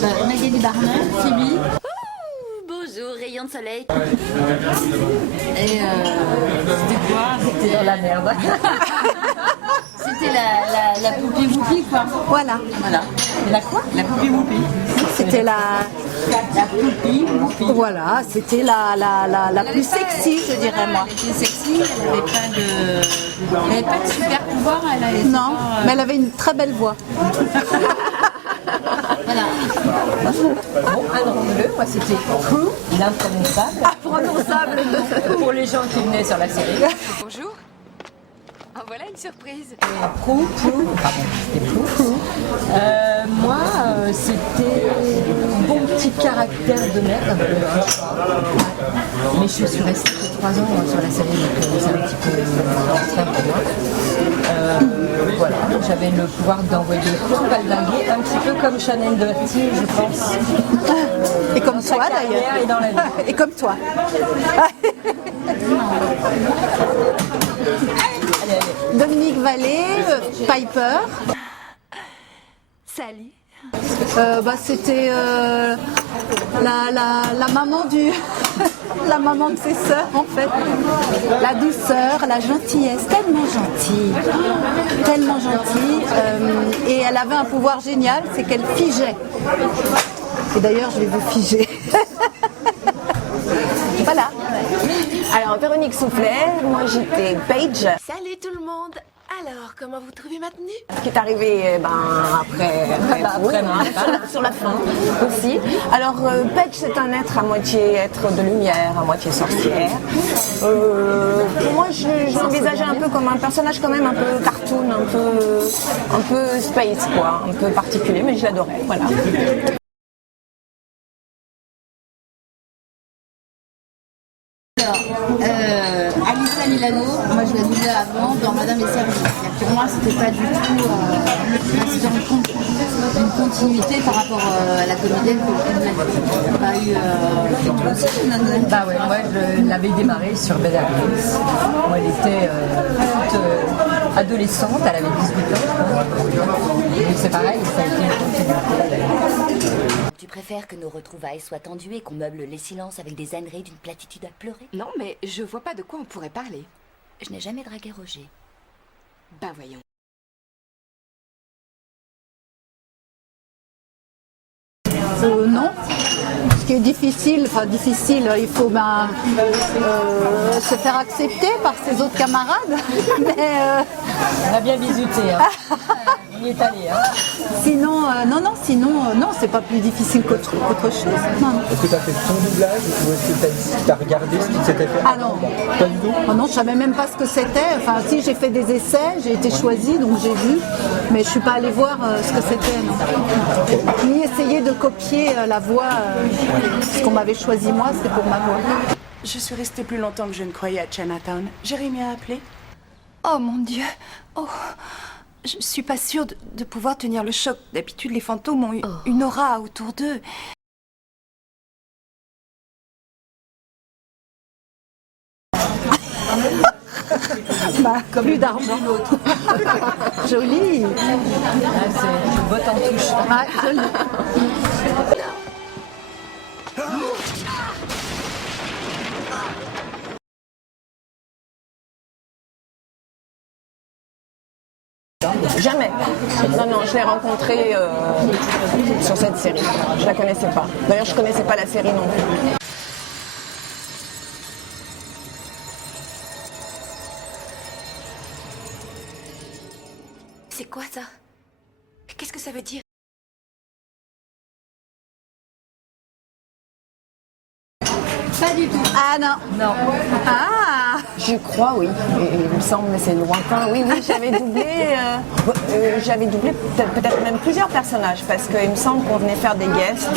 Magali Barnet, Phoebe. Bonjour, rayon de soleil. Et c'était quoi? C'était Dans la merde. C'était la poupée Whoopi, quoi. Voilà. Et la quoi? La poupée Whoopi. C'était la poupée Whoopi. Voilà, c'était la plus sexy, je dirais moi. Elle était sexy, elle avait pas de super pouvoir, elle avait Non, mais elle avait une très belle voix. Voilà. Bon, annonce-le, moi c'était Crew, l'imprononçable. Imprononçable. Pour les gens qui venaient sur la série. Bonjour. En voilà une surprise. Crew, pardon, c'était Crew. Moi, c'était un bon petit caractère de merde. Mais je suis restée que 3 ans sur la série, donc c'est un petit peu extrême pour moi. Voilà, j'avais le pouvoir d'envoyer tout valdinguer, un petit peu comme Chanel Doherty, je pense. Et comme toi d'ailleurs. Et dans la vie. Et comme toi. Dominique Vallée, Piper. Salut. C'était la maman la maman de ses sœurs en fait. La douceur, la gentillesse, tellement gentille. Et elle avait un pouvoir génial, c'est qu'elle figeait. Et d'ailleurs, je vais vous figer. Voilà. Alors, Véronique Soufflet, moi j'étais Paige. Salut tout le monde. Alors, comment vous trouvez ma tenue? Qui est arrivée après sur la fin aussi. Alors, Paige, c'est un être de lumière, à moitié sorcière. Pour moi, je l'envisageais un peu comme un personnage quand même un peu cartoon, un peu space, quoi, un peu particulier, mais je l'adorais, voilà. Alissa Milano, moi je la doublais avant dans Madame et Servies. Pour moi, c'était pas du tout une continuité par rapport à la comédienne que je pas eu. Bah ouais, moi je l'avais démarré sur Beverly Hills, où elle était toute adolescente, elle avait 18 ans. Et c'est pareil, ça a été une continuité. Tu préfères que nos retrouvailles soient tendues et qu'on meuble les silences avec des âneries d'une platitude à pleurer? Non, mais je vois pas de quoi on pourrait parler. Je n'ai jamais dragué Roger. Ben voyons. Non. Ce qui est difficile, il faut se faire accepter par ses autres camarades. Mais On a bien bisuté, hein. On y est allé, hein. sinon, non, c'est pas plus difficile qu'autre chose. Non. Est-ce que tu as fait ton doublage ou est-ce que tu as regardé ce qui s'était fait? Ah non. Pas du tout? Oh non, je savais même pas ce que c'était. Enfin, si, j'ai fait des essais, j'ai été choisie, donc j'ai vu. Mais je suis pas allée voir ce que c'était, non. Ni essayer de copier la voix. Ce qu'on m'avait choisi moi, c'est pour ma voix. Je suis restée plus longtemps que je ne croyais à Chinatown. Jérémy a appelé. Oh mon Dieu. Oh, je suis pas sûre de pouvoir tenir le choc. D'habitude, les fantômes ont une aura autour d'eux. Plus d'argent. Joli. Ah, c'est une botte en touche. Ah, joli. Jamais. Non, je l'ai rencontrée sur cette série. Je la connaissais pas. D'ailleurs, je connaissais pas la série non plus. C'est quoi ça? Qu'est-ce que ça veut dire? Pas du tout. Ah non. Non. Ah. Je crois, oui. Il me semble, mais c'est lointain. Oui, j'avais doublé peut-être même plusieurs personnages, parce qu'il me semble qu'on venait faire des guests.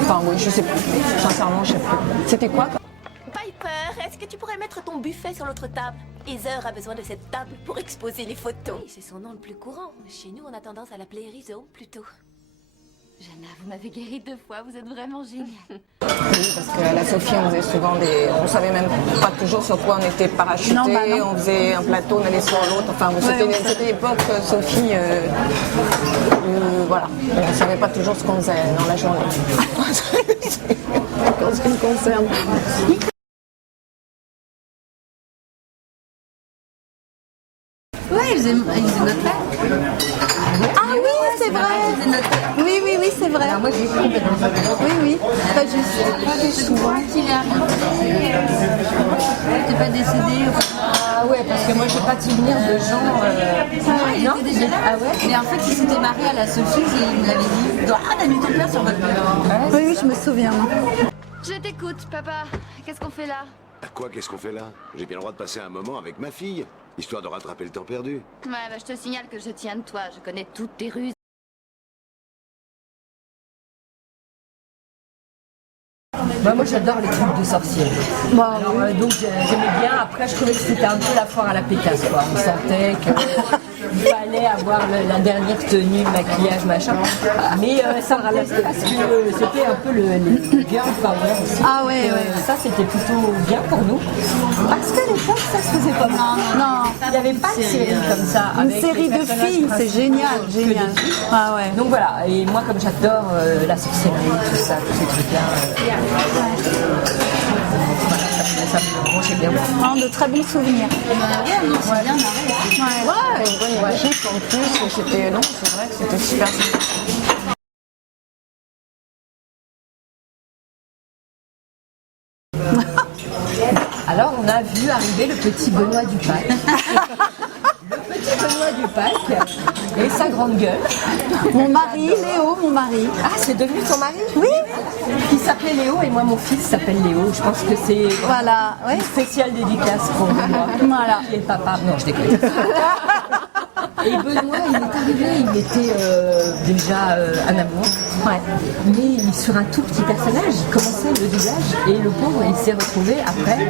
Enfin, oui, je sais plus. Sincèrement, je sais plus. C'était quoi? Piper, est-ce que tu pourrais mettre ton buffet sur l'autre table? Heather a besoin de cette table pour exposer les photos. Oui, c'est son nom le plus courant. Chez nous, on a tendance à l'appeler Rizzo plutôt. Jana, vous m'avez guéri 2 fois, vous êtes vraiment géniale. Oui, parce qu'à la Sophie, on faisait souvent des... On savait même pas toujours sur quoi on était parachuté, Non, bah non. on faisait un plateau, on allait sur l'autre. Enfin, c'était l'époque, Sophie, voilà. On ne savait pas toujours ce qu'on faisait dans la journée. En ce qui me concerne. Ouais, ils faisaient notre père. Ah oui, c'est vrai. Oui, oui, oui, c'est vrai. Moi, j'ai complètement zappé. Oui, oui, pas juste. Souvent qu'il est arrivé. T'es pas décédé. Ah ouais, parce que moi, j'ai pas de souvenir de gens... Il était déjà là. Ah ouais. Mais en fait, il s'était marié à la Sophie, il me l'avait dit. Ah, t'as mis ton père sur votre père. Oui, oui, je me souviens. Je t'écoute, papa. Qu'est-ce qu'on fait là? Quoi, qu'est-ce qu'on fait là? J'ai bien le droit de passer un moment avec ma fille, histoire de rattraper le temps perdu. Ouais, bah, je te signale que je tiens de toi. Je connais toutes tes ruses. Moi, j'adore les trucs de sorcières. Bah, Alors, donc, j'aimais bien. Après, je trouvais que c'était un peu la foire à la pétasse, quoi. On sentait qu'il fallait avoir la dernière tenue, maquillage, machin. Mais ça me plaisait parce que c'était un peu le girl power aussi. Ah ouais, ouais. Ça, c'était plutôt bien pour nous. Parce qu'à l'époque, ça se faisait pas mal. Non, Il n'y avait pas de série comme ça. une avec série les de personnages filles, c'est principaux génial, que génial. des filles. Ah ouais. Donc voilà, et moi comme j'adore la sorcellerie, tout ça, tous ces trucs-là, ça me branchait bien. Non, de très bons souvenirs. Ouais, non, c'est bien marré. Ouais, une bonne équipe en plus. C'était... Non, c'est vrai que c'était super sympa. Alors on a vu arriver le petit Benoît Dupac. Le petit Benoît Dupac et sa grande gueule. Mon mari, Léo, mon mari. Ah, c'est devenu ton mari? Oui. Qui s'appelait Léo et moi mon fils s'appelle Léo. Je pense que c'est Voilà, ouais. une spéciale dédicace pour moi. Voilà. Et le papa, non je déconne. Et Benoît, il est arrivé, il était déjà un amour, Ouais. mais sur un tout petit personnage, il commençait le doublage et le pauvre, il s'est retrouvé après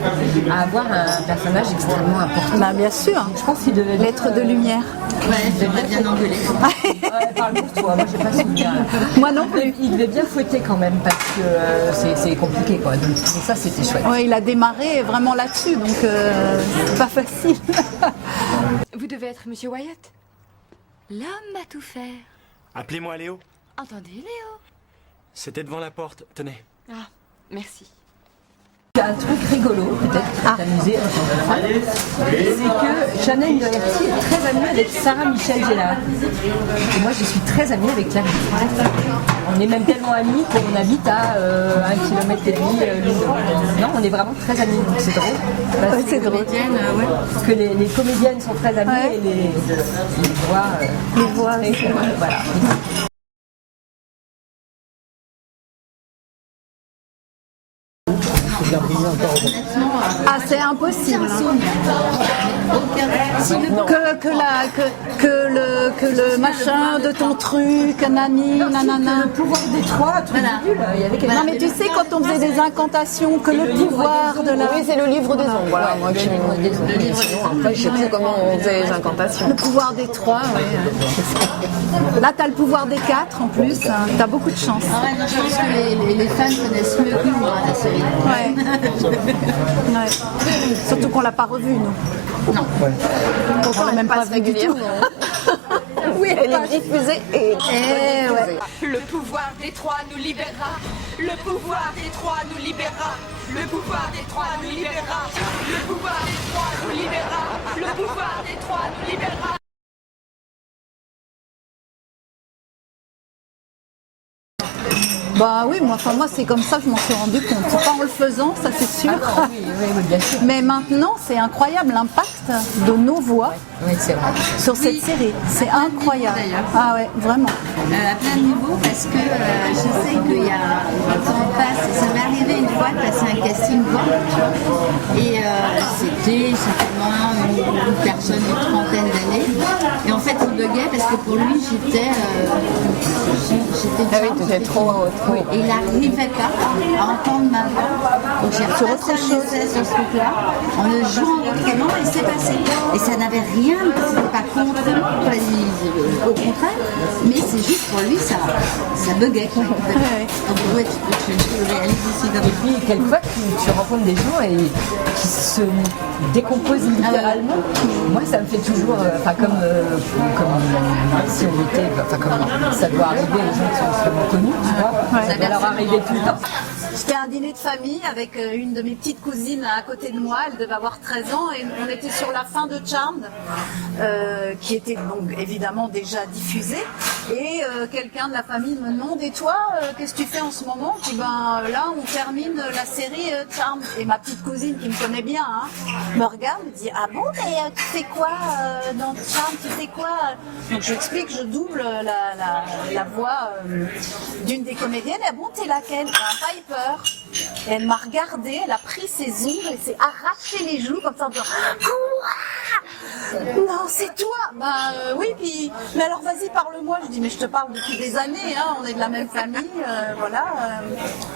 à avoir un personnage extrêmement important. Bah bien sûr. Je pense qu'il devait L'être de lumière. Ouais, j'aimerais bien engueuler. Ouais, parle pour toi, moi j'ai pas souvenir. Moi non plus. Il devait bien fouetter quand même parce que c'est compliqué quoi. Donc ça c'était chouette. Ouais, il a démarré vraiment là-dessus, donc c'est pas facile. Vous devez être Monsieur Wyatt. L'homme a tout fait. Appelez-moi Léo. Entendez, Léo? C'était devant la porte. Tenez. Ah, merci. Un truc rigolo, peut-être qui va t'amuser en tant que femme, c'est que Chanel Doherty est très amie avec Sarah Michel Gellar. Et moi, je suis très amie avec Claire. On est même tellement amis qu'on habite à 1,5 km l'une de l'autre. Non, on est vraiment très amis, donc c'est drôle. Parce Ouais, c'est drôle. que les comédiennes sont très amies Ouais. et les voix... Les voix très- aussi. voilà. Ah, c'est impossible. Que le machin de ton truc, nani, nanana. Le pouvoir des trois, truc nul, il y avait quelque Non, mais tu sais, quand on faisait des incantations, que le pouvoir de la. Oui, c'est le livre des ombres. Voilà, moi qui Après, je sais plus comment on faisait les incantations. Le pouvoir des trois, ouais. Là, t'as le pouvoir des quatre en plus. T'as beaucoup de chance. Ah ouais, non, je pense que les fans connaissent mieux que moi la série. Ouais. Ouais. Surtout qu'on l'a pas revue, nous. Non. Pourtant, on l'a même pas vue du tout. Oui, elle est diffusée et ouais. Le pouvoir des trois nous libérera. Le pouvoir des trois nous libérera. Le pouvoir des trois nous libérera. Le pouvoir des trois nous libérera. Le pouvoir des trois nous libérera. Bah oui, moi c'est comme ça que je m'en suis rendu compte. C'est pas en le faisant, ça c'est sûr. oui, bien sûr. Mais maintenant, c'est incroyable l'impact de nos voix Oui, c'est vrai. sur cette série. C'est incroyable. d'ailleurs. Ah ouais, vraiment. À plein de niveaux parce que je sais qu'il y a quand on passe, ça m'est arrivé une fois de passer un casting voix et c'était simplement une personne d'une trentaine d'années et en fait il buguait parce que pour lui j'étais Ah oui, tu étais trop. et il n'arrivait pas à entendre ma voix. Donc j'ai repassé un essai sur ce truc-là, en le jouant autrement, et c'est passé. Et ça n'avait rien, c'était pas contre moi, au contraire, mais c'est juste pour lui, ça buguait. Quoi. Donc ouais, tu le réalises aussi. Et puis, quelquefois, tu rencontres des gens qui se décomposent littéralement. Moi, ça me fait toujours, comme si on était, comme ça doit arriver aux gens qui sont extrêmement connus, tu vois, ça doit leur arriver tout le temps. C'était un dîner de famille avec une de mes petites cousines à côté de moi, elle devait avoir 13 ans, et on était sur la fin de Charmed, qui était donc évidemment déjà diffusée, et quelqu'un de la famille me demande, et toi, qu'est-ce que tu fais en ce moment? Je dis, ben là, on termine la série Charmed, et ma petite cousine qui me connaît bien, me regarde, me dit, ah bon, mais tu fais quoi dans Charmed, tu fais quoi? Donc je explique, je double la voix d'une des comédiennes, et bon, t'es laquelle? Ben, Piper. Et elle m'a regardée, elle a pris ses ongles et s'est arraché les joues comme ça en disant quoi? Non, c'est toi. Oui, puis mais alors vas-y, parle-moi. Je dis mais je te parle depuis des années, on est de la même famille, voilà.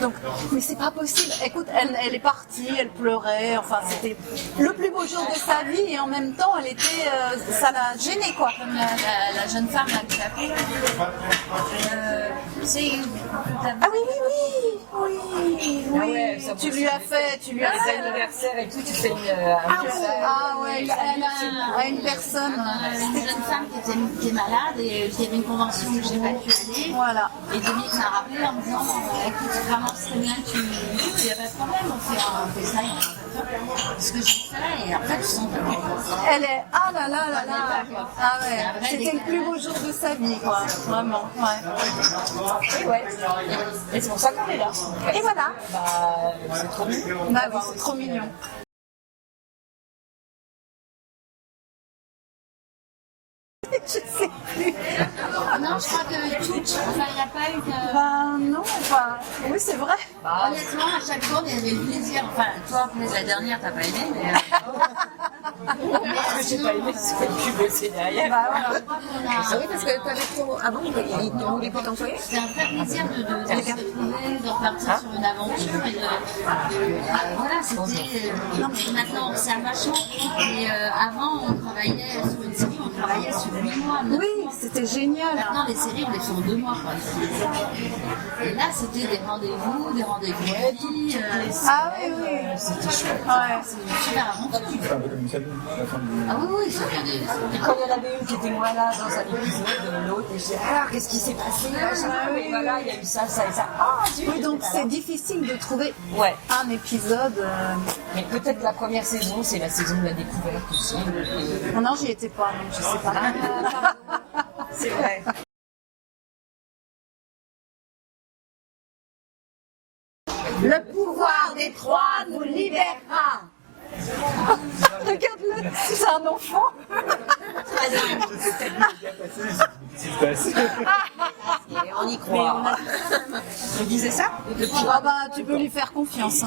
Donc, mais c'est pas possible. Écoute, elle est partie, elle pleurait. Enfin, c'était le plus beau jour de sa vie et en même temps, elle était, ça l'a gênée quoi. Comme la jeune femme là que tu as pris. Ah oui. Ouais, tu lui as fait, anniversaire et tout, tu fais une personne. C'était une jeune femme qui est malade et qui avait une convention où j'ai pas pu aller. Voilà. Et Dominique m'a rappelé en me disant écoute, vraiment, ce serait bien que tu. Il n'y a pas de problème, on fait ça. Ce que j'ai fait, et après, tu sens que. Elle est. Ah là là. Ah ouais. C'était le plus beau jour de sa vie, quoi. Vraiment. Ouais. Et c'est pour ça qu'on est là. Et voilà. C'est trop mignon. Oui, c'est trop mignon. Je sais plus. Non, je crois que toutes, il n'y a pas eu de. Non, oui, c'est vrai. Honnêtement, à chaque fois, il y avait le plaisir. Enfin, toi, la dernière, t'as pas aimé, mais. Parce que j'ai pas aimé, c'est que tu bossais derrière. Oui, parce que tu avais trop. Ah bon, ils ne voulaient pas t'employer? C'était un vrai plaisir de se retrouver, de repartir sur une aventure. Et voilà, c'était. Non, mais maintenant, on observe vachement. Et avant, on travaillait sur une série, on travaillait sur 8 mois. Oui, c'était génial. Maintenant, les séries, on les fait en 2 mois. Quoi. Et là, c'était des rendez-vous vie. Ah oui. C'était chouette. Ouais. C'est une super aventure. C'est un peu comme ça, la fin du... Ah oui, ça vient des. Quand il y en avait une qui était moi là dans un épisode de l'autre, et je disais, alors qu'est-ce qui s'est passé? Et voilà, il y a eu ça et ça. Oui, donc c'est difficile de trouver un épisode. Mais peut-être la première saison, c'est la saison de la découverte aussi. Non, j'y étais pas, donc je sais pas. C'est vrai. Le pouvoir des trois nous libérera. Regarde-le, c'est un enfant. On y croit. Je disais ça? Tu peux lui faire confiance.